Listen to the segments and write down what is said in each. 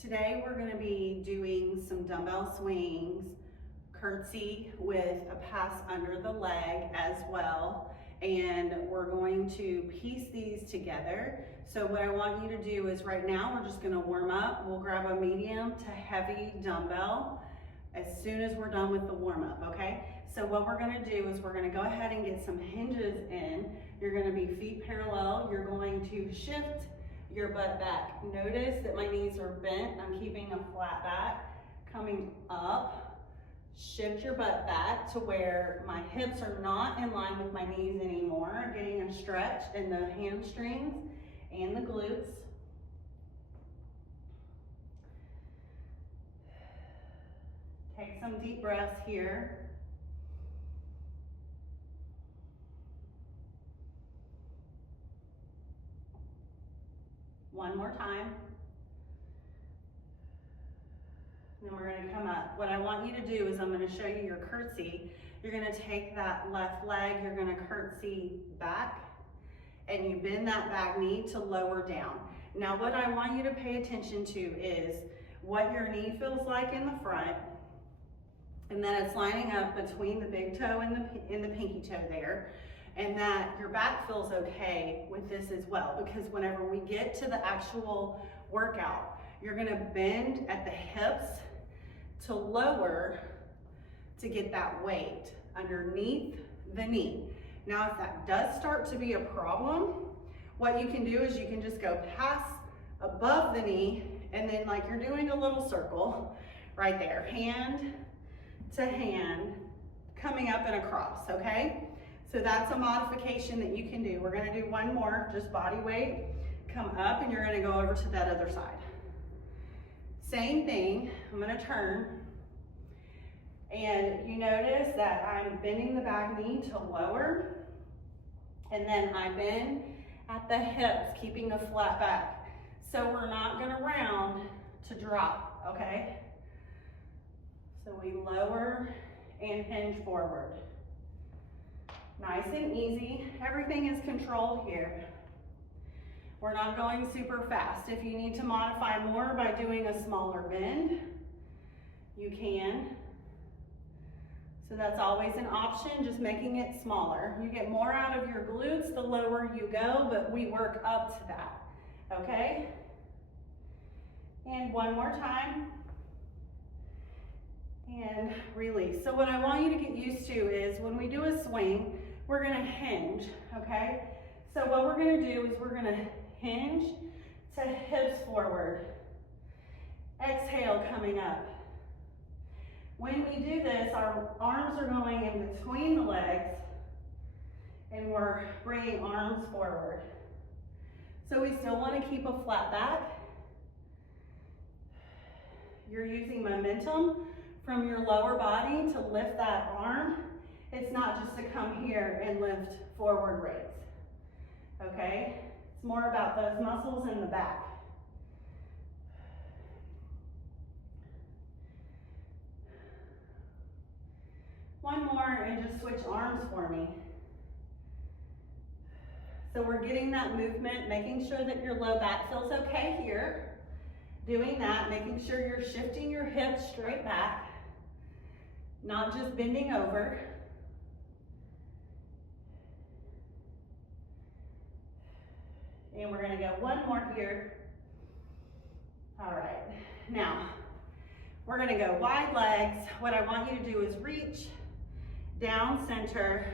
Today we're going to be doing some dumbbell swings, curtsy with a pass under the leg as well, and we're going to piece these together. So what I want you to do is right now we're just going to warm up. We'll grab a medium to heavy dumbbell as soon as we're done with the warm up, okay? So what we're going to do is we're going to go ahead and get some hinges in. You're going to be feet parallel. You're going to shift your butt back. Notice that my knees are bent. I'm keeping a flat back. Coming up, shift your butt back to where my hips are not in line with my knees anymore. Getting a stretch in the hamstrings and the glutes. Take some deep breaths here. One more time. Then we're going to come up. What I want you to do is I'm going to show you your curtsy. You're going to take that left leg, you're going to curtsy back, and you bend that back knee to lower down. Now what I want you to pay attention to is what your knee feels like in the front, and then it's lining up between the big toe and the pinky toe there. And that your back feels okay with this as well, because whenever we get to the actual workout, you're gonna bend at the hips to lower to get that weight underneath the knee. Now, if that does start to be a problem, what you can do is you can just go past above the knee, and then like you're doing a little circle right there, hand to hand, coming up and across, okay? So that's a modification that you can do. We're gonna do one more, just body weight, come up, and you're gonna go over to that other side. Same thing, I'm gonna turn, and you notice that I'm bending the back knee to lower, and then I bend at the hips, keeping a flat back. So we're not gonna round to drop, okay? So we lower and hinge forward. Nice and easy. Everything is controlled here. We're not going super fast. If you need to modify more by doing a smaller bend, you can. So that's always an option, just making it smaller. You get more out of your glutes the lower you go, but we work up to that, okay? And one more time. And release. So what I want you to get used to is when we do a swing, we're gonna hinge, okay? So what we're gonna do is we're gonna hinge to hips forward. Exhale, coming up. When we do this, our arms are going in between the legs, and we're bringing arms forward. So we still wanna keep a flat back. You're using momentum from your lower body to lift that arm. It's not just to come here and lift forward raise, okay? It's more about those muscles in the back. One more, and just switch arms for me. So we're getting that movement, making sure that your low back feels okay here. Doing that, making sure you're shifting your hips straight back, not just bending over. And we're gonna go one more here. All right, now, we're gonna go wide legs. What I want you to do is reach down center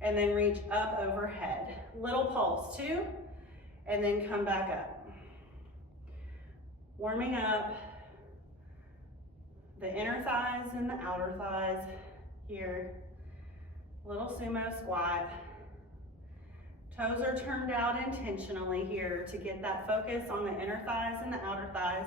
and then reach up overhead. Little pulse, 2, and then come back up. Warming up the inner thighs and the outer thighs here. Little sumo squat. Toes are turned out intentionally here to get that focus on the inner thighs and the outer thighs.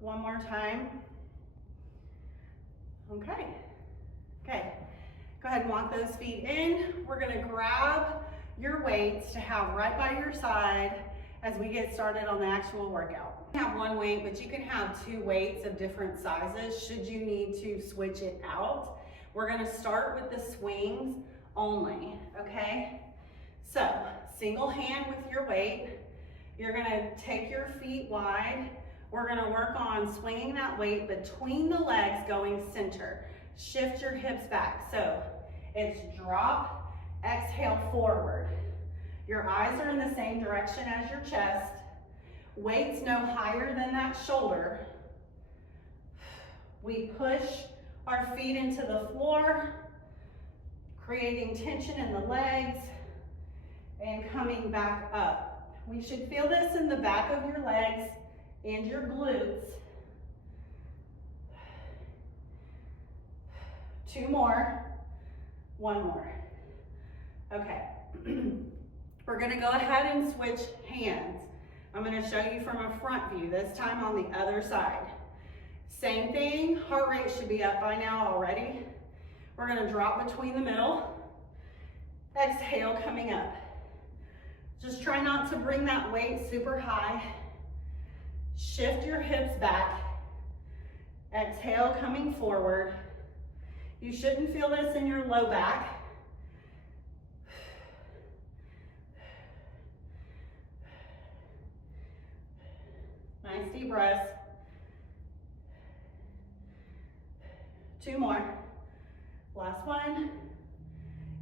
One more time. Okay. Go ahead and walk those feet in. We're gonna grab your weights to have right by your side as we get started on the actual workout. You have one weight, but you can have 2 weights of different sizes should you need to switch it out. We're gonna start with the swings only, okay? So, single hand with your weight. You're gonna take your feet wide. We're gonna work on swinging that weight between the legs going center. Shift your hips back. So, it's drop, exhale forward. Your eyes are in the same direction as your chest. Weights no higher than that shoulder. We push our feet into the floor, creating tension in the legs and coming back up. We should feel this in the back of your legs and your glutes. 2 more, 1 more. Okay. We're gonna go ahead and switch hands. I'm gonna show you from a front view, this time on the other side. Same thing, heart rate should be up by now already. We're gonna drop between the middle. Exhale, coming up. Just try not to bring that weight super high. Shift your hips back. Exhale, coming forward. You shouldn't feel this in your low back. Nice deep breaths. 2 more. Last one.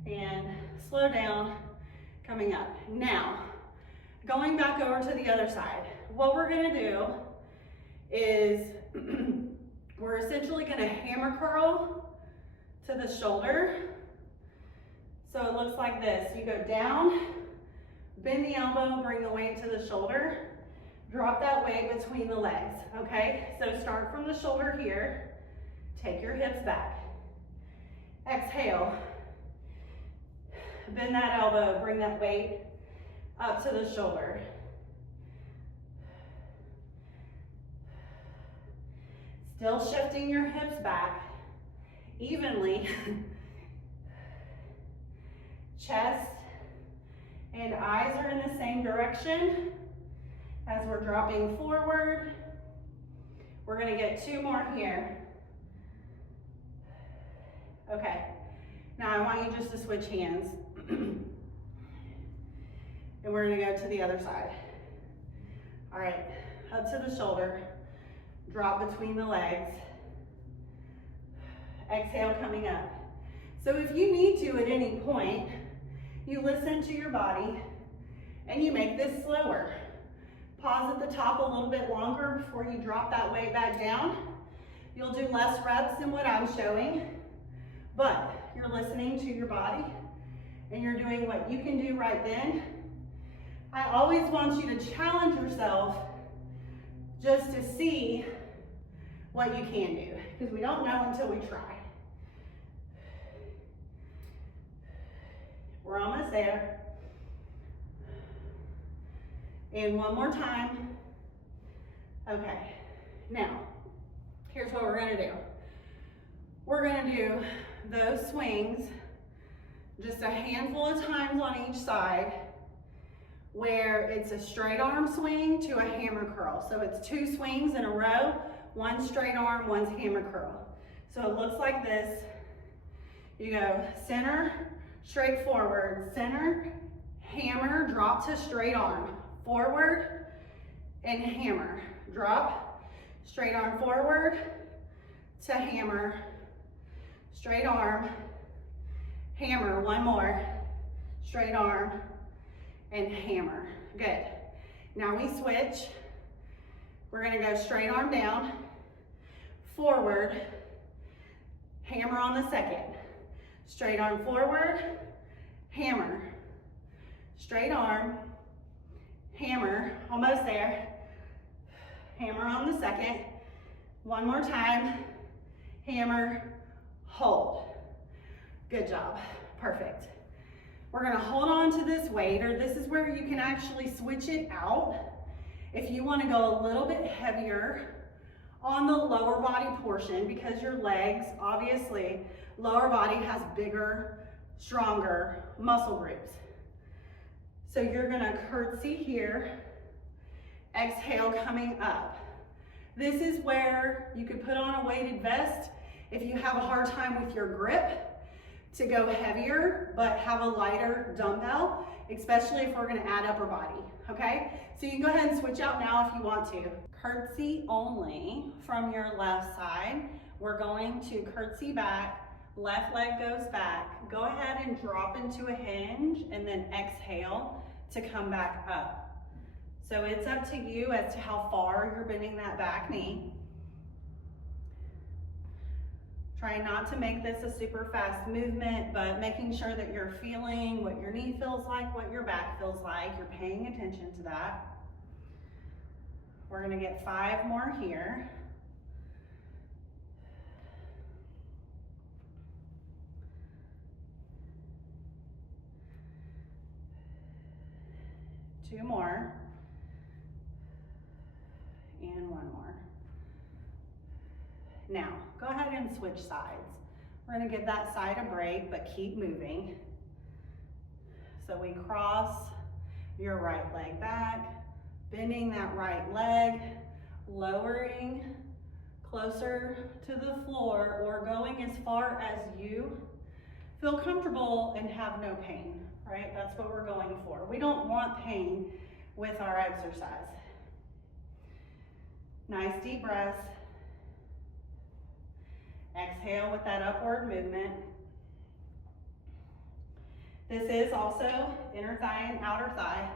And slow down, coming up. Now, going back over to the other side. What we're gonna do is we're essentially gonna hammer curl to the shoulder. So it looks like this. You go down, bend the elbow, bring the weight to the shoulder. Drop that weight between the legs, okay? So start from the shoulder here. Take your hips back. Exhale. Bend that elbow, bring that weight up to the shoulder. Still shifting your hips back evenly. Chest and eyes are in the same direction. As we're dropping forward, we're gonna get 2 more here. Okay, now I want you just to switch hands. And we're gonna go to the other side. All right, up to the shoulder, drop between the legs. Exhale, coming up. So if you need to at any point, you listen to your body and you make this slower. Pause at the top a little bit longer before you drop that weight back down. You'll do less reps than what I'm showing, but you're listening to your body and you're doing what you can do right then. I always want you to challenge yourself just to see what you can do, because we don't know until we try. We're almost there. And 1 more time. Okay, now, here's what we're gonna do. We're gonna do those swings just a handful of times on each side, where it's a straight arm swing to a hammer curl. So it's 2 swings in a row, 1 straight arm, 1's hammer curl. So it looks like this. You go center, straight forward, center, hammer, drop to straight arm, forward, and hammer. Drop, straight arm forward, to hammer, straight arm, hammer, 1 more, straight arm, and hammer. Good. Now we switch. We're gonna go straight arm down, forward, hammer on the second. Straight arm forward, hammer. Straight arm, hammer, almost there. Hammer on the second. 1 more time, hammer, hold. Good job, perfect. We're gonna hold on to this weight, or this is where you can actually switch it out. If you wanna go a little bit heavier on the lower body portion because your legs, obviously, lower body has bigger, stronger muscle groups. So you're gonna curtsy here, exhale coming up. This is where you could put on a weighted vest if you have a hard time with your grip to go heavier, but have a lighter dumbbell, especially if we're gonna add upper body, okay? So you can go ahead and switch out now if you want to. Curtsy only from your left side. We're going to curtsy back, left leg goes back. Go ahead and drop into a hinge and then exhale to come back up. So it's up to you as to how far you're bending that back knee. Try not to make this a super fast movement, but making sure that you're feeling what your knee feels like, what your back feels like. You're paying attention to that. We're gonna get 5 more here. Two more. And 1 more. Now, go ahead and switch sides. We're gonna give that side a break, but keep moving. So we cross your right leg back, bending that right leg, lowering closer to the floor or going as far as you feel comfortable and have no pain, right? That's what we're going for. We don't want pain with our exercise. Nice deep breaths. Exhale with that upward movement. This is also inner thigh and outer thigh,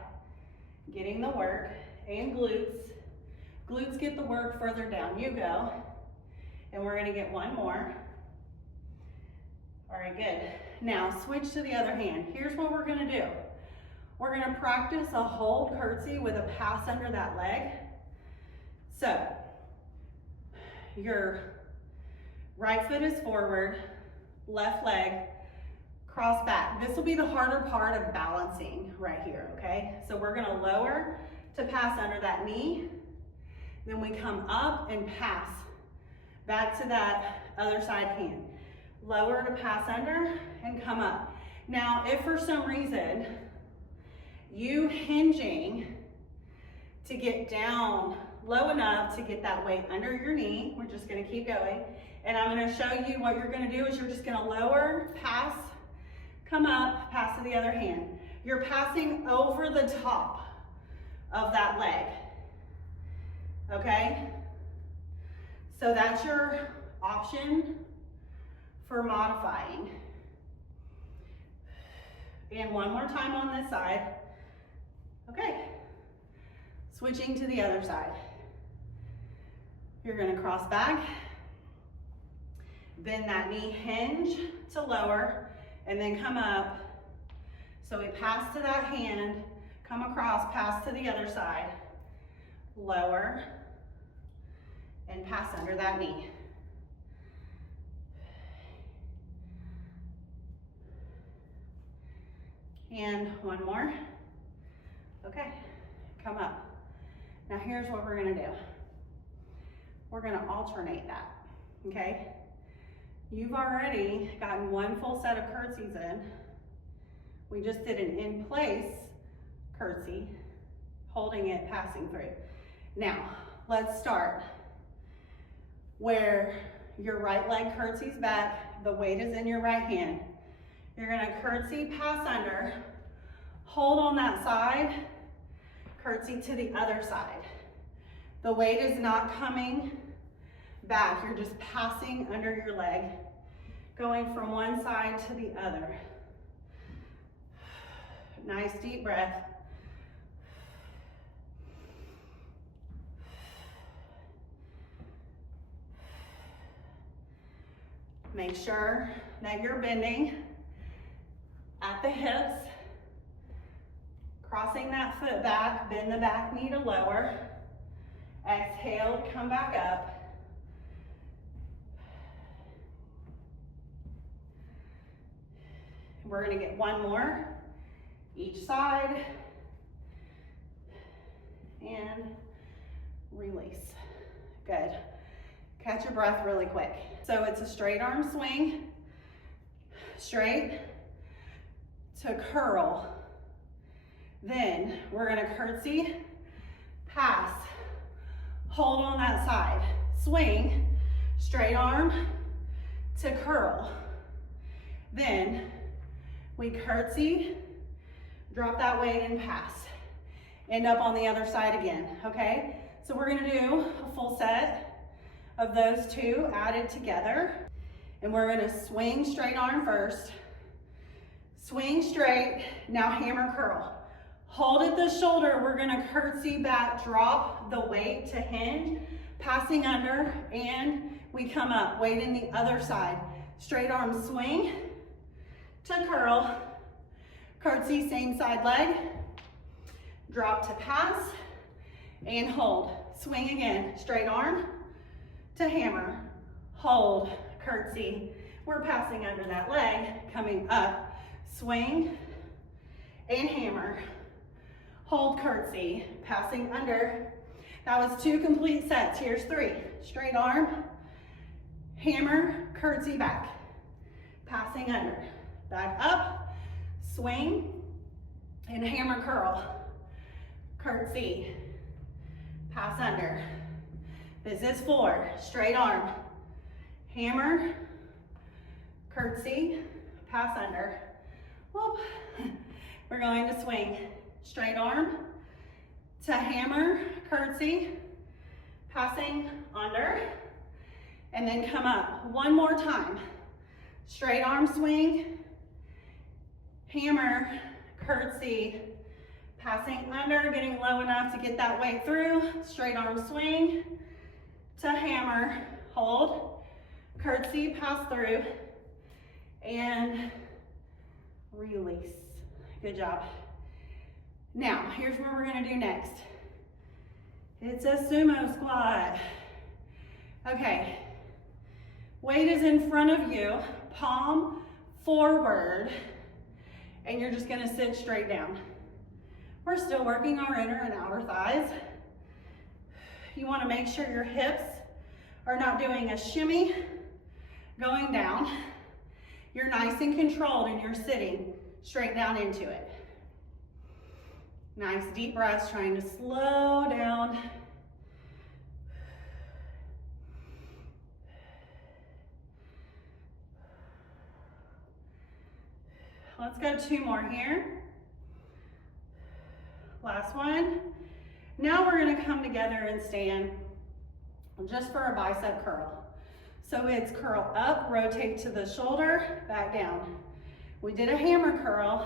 getting the work, and glutes. Glutes get the work further down you go. And we're gonna get 1 more. All right, good. Now switch to the other hand. Here's what we're gonna do. We're gonna practice a hold curtsy with a pass under that leg. So, your right foot is forward, left leg, cross back. This will be the harder part of balancing right here, okay? So we're gonna lower to pass under that knee, then we come up and pass back to that other side hand. Lower to pass under and come up. Now, if for some reason you hinging to get down low enough to get that weight under your knee, we're just gonna keep going. And I'm gonna show you what you're gonna do is you're just gonna lower, pass, come up, pass to the other hand. You're passing over the top of that leg, okay? So that's your option for modifying. And 1 more time on this side. Okay, switching to the other side. You're gonna cross back, bend that knee, hinge to lower, and then come up. So we pass to that hand, come across, pass to the other side, lower, and pass under that knee. And 1 more. Okay, come up. Now here's what we're gonna do. We're gonna alternate that, okay? You've already gotten 1 full set of curtsies in. We just did an in place curtsy, holding it, passing through. Now, let's start where your right leg curtsies back, the weight is in your right hand. You're gonna curtsy, pass under, hold on that side, curtsy to the other side. The weight is not coming back, you're just passing under your leg, going from one side to the other. Nice deep breath. Make sure that you're bending at the hips, crossing that foot back, bend the back knee to lower. Exhale, come back up. We're gonna get 1 more, each side, and release. Good. Catch your breath really quick. So it's a straight arm swing, straight to curl. Then we're gonna curtsy, pass, hold on that side, swing, straight arm to curl. Then we curtsy, drop that weight and pass. End up on the other side again, okay? So we're gonna do a full set of those two added together. And we're gonna swing straight arm first, swing straight, now hammer curl. Hold at the shoulder, we're gonna curtsy back, drop the weight to hinge, passing under, and we come up, weight in the other side. Straight arm swing to curl, curtsy, same side leg, drop to pass, and hold. Swing again, straight arm to hammer, hold, curtsy. We're passing under that leg, coming up, swing, and hammer. Hold, curtsy, passing under. That was 2 complete sets. Here's 3. Straight arm, hammer, curtsy back, passing under. Back up, swing, and hammer curl. Curtsy, pass under. This is 4. Straight arm, hammer, curtsy, pass under. Whoop. We're going to swing. Straight arm to hammer, curtsy, passing under, and then come up. One more time. Straight arm swing, hammer, curtsy, passing under, getting low enough to get that weight through. Straight arm swing to hammer, hold, curtsy, pass through, and release. Good job. Now, here's what we're gonna do next. It's a sumo squat. Okay, weight is in front of you, palm forward, and you're just gonna sit straight down. We're still working our inner and outer thighs. You wanna make sure your hips are not doing a shimmy, going down. You're nice and controlled and you're sitting straight down into it. Nice deep breaths, trying to slow down. Let's go 2 more here. Last one. Now we're gonna come together and stand just for a bicep curl. So it's curl up, rotate to the shoulder, back down. We did a hammer curl.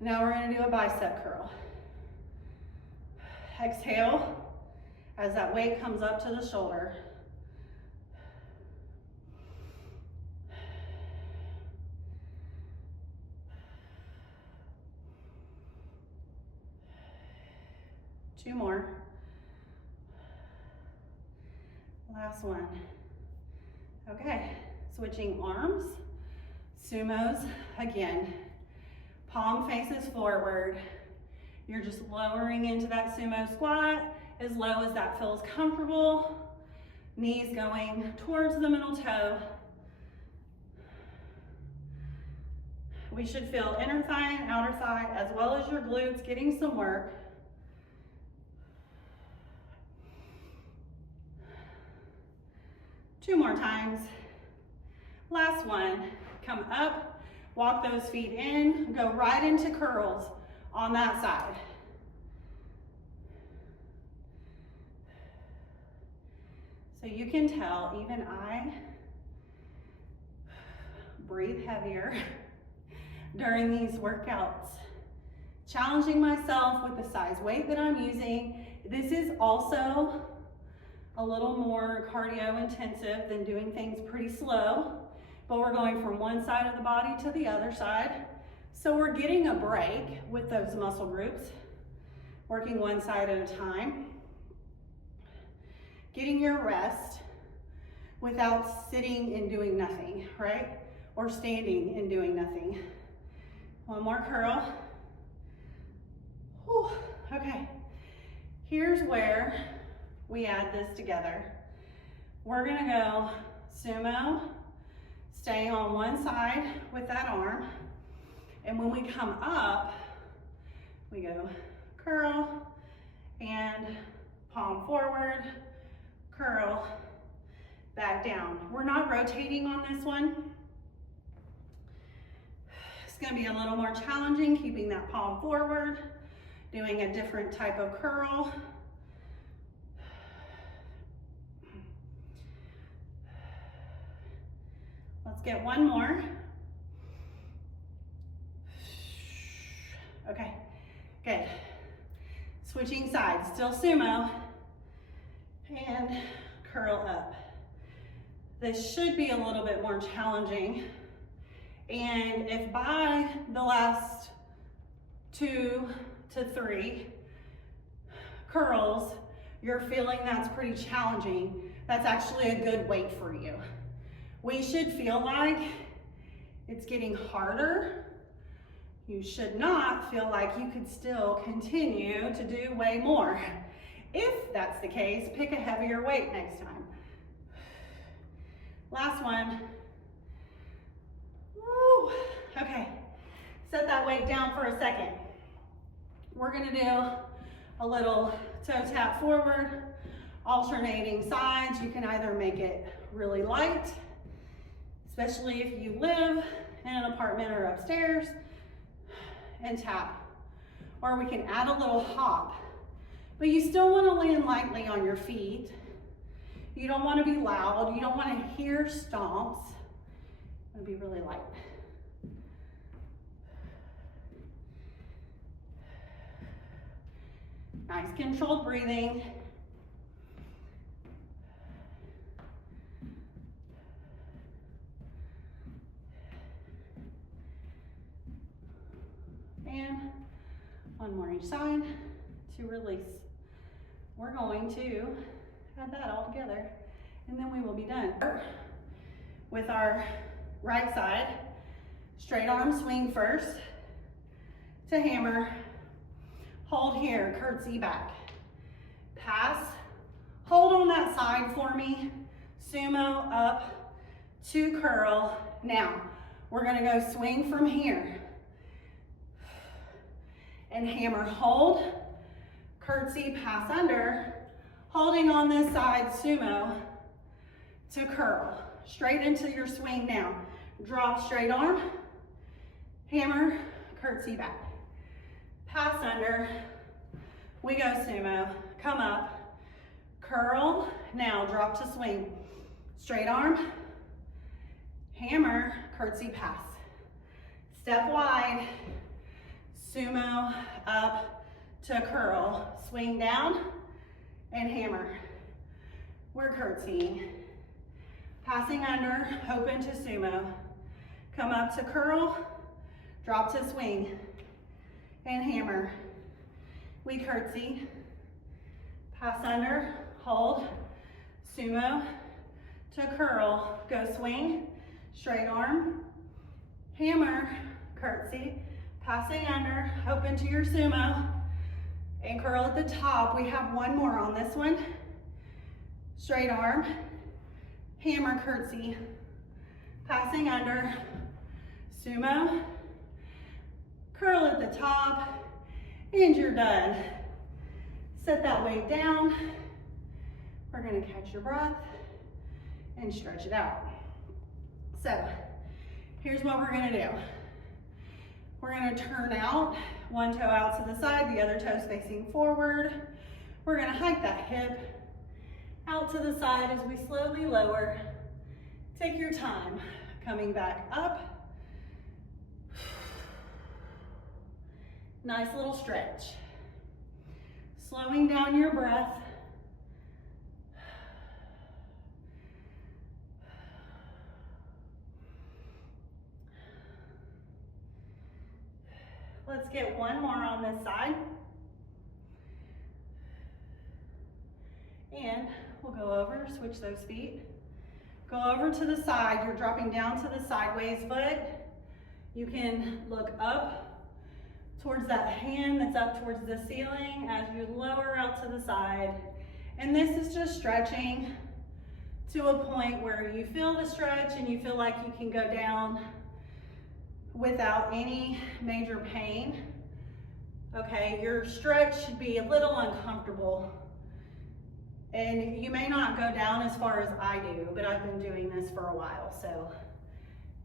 Now we're gonna do a bicep curl. Exhale as that weight comes up to the shoulder. Two more. Last one. Okay, switching arms. Sumos again. Palm faces forward. You're just lowering into that sumo squat as low as that feels comfortable. Knees going towards the middle toe. We should feel inner thigh and outer thigh as well as your glutes getting some work. Two more times. Last one. Come up, walk those feet in, go right into curls on that side. So you can tell, even I breathe heavier during these workouts. Challenging myself with the size weight that I'm using. This is also a little more cardio intensive than doing things pretty slow, but we're going from one side of the body to the other side. So we're getting a break with those muscle groups, working one side at a time. Getting your rest without sitting and doing nothing, right? Or standing and doing nothing. One more curl. Whew. Okay, here's where we add this together. We're gonna go sumo, stay on one side with that arm. And when we come up, we go curl and palm forward, curl, back down. We're not rotating on this one. It's gonna be a little more challenging, keeping that palm forward, doing a different type of curl. Let's get one more. Okay, good. Switching sides, still sumo, and curl up. This should be a little bit more challenging. And if by the last 2 to 3 curls, you're feeling that's pretty challenging, that's actually a good weight for you. We should feel like it's getting harder. You should not feel like you could still continue to do way more. If that's the case, pick a heavier weight next time. Last one. Woo. Okay, set that weight down for a second. We're gonna do a little toe tap forward, alternating sides. You can either make it really light, especially if you live in an apartment or upstairs, and tap. Or we can add a little hop, but you still want to land lightly on your feet. You don't want to be loud. You don't want to hear stomps. You want to be really light. Nice controlled breathing. And one more each side to release. We're going to add that all together and then we will be done. With our right side, straight arm swing first to hammer, hold here, curtsy back, pass, hold on that side for me, sumo up to curl. Now, we're gonna go swing from here and hammer, hold, curtsy, pass under, holding on this side, sumo to curl. Straight into your swing now. Drop straight arm, hammer, curtsy back. Pass under, we go sumo, come up, curl, now drop to swing. Straight arm, hammer, curtsy, pass. Step wide, sumo up to curl, swing down and hammer. We're curtsying. Passing under, open to sumo. Come up to curl, drop to swing and hammer. We curtsy, pass under, hold, sumo to curl, go swing, straight arm, hammer, curtsy, passing under, open to your sumo, and curl at the top. We have one more on this one. Straight arm, hammer, curtsy, passing under, sumo, curl at the top, and you're done. Set that weight down. We're gonna catch your breath and stretch it out. So, here's what we're gonna do. We're gonna turn out, one toe out to the side, the other toe's facing forward. We're gonna hike that hip out to the side as we slowly lower. Take your time, coming back up. Nice little stretch. Slowing down your breath. Let's get one more on this side. And we'll go over, switch those feet. Go over to the side. You're dropping down to the sideways foot. You can look up towards that hand that's up towards the ceiling as you lower out to the side. And this is just stretching to a point where you feel the stretch and you feel like you can go down without any major pain. Okay, your stretch should be a little uncomfortable. And you may not go down as far as I do, but I've been doing this for a while, so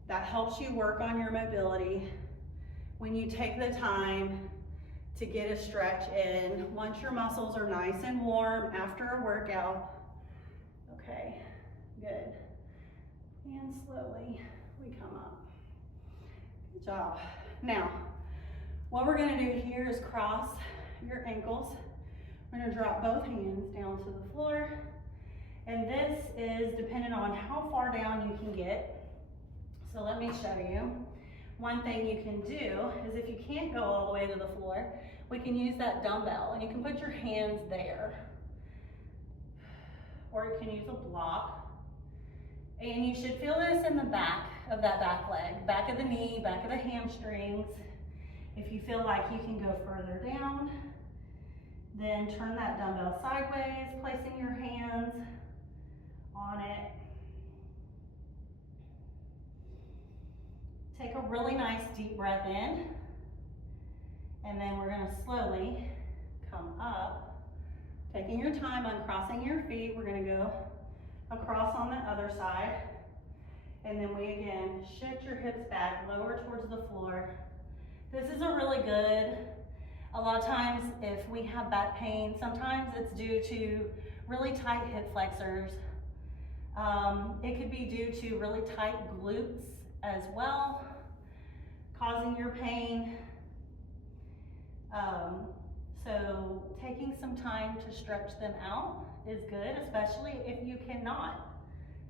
that helps you work on your mobility when you take the time to get a stretch in. Once your muscles are nice and warm after a workout. Okay, good. And slowly we come up. Good job. Now, what we're gonna do here is cross your ankles. We're gonna drop both hands down to the floor. And this is dependent on how far down you can get. So let me show you. One thing you can do is if you can't go all the way to the floor, we can use that dumbbell and you can put your hands there. Or you can use a block. And you should feel this in the back of that back leg, back of the knee, back of the hamstrings. If you feel like you can go further down, then turn that dumbbell sideways, placing your hands on it. Take a really nice deep breath in, and then we're gonna slowly come up. Taking your time uncrossing your feet, we're gonna go across on the other side. And then we again shift your hips back, lower towards the floor. This is a really good, a lot of times if we have back pain, sometimes it's due to really tight hip flexors. It could be due to really tight glutes as well, causing your pain. So taking some time to stretch them out is good, especially if you cannot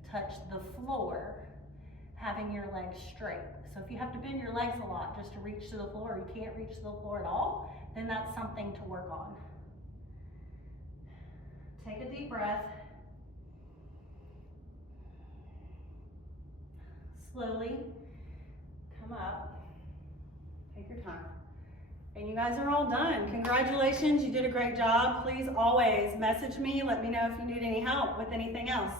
touch the floor, having your legs straight. So if you have to bend your legs a lot just to reach to the floor, or you can't reach to the floor at all, then that's something to work on. Take a deep breath. Slowly come up, take your time. And you guys are all done. Congratulations, you did a great job. Please always message me, let me know if you need any help with anything else.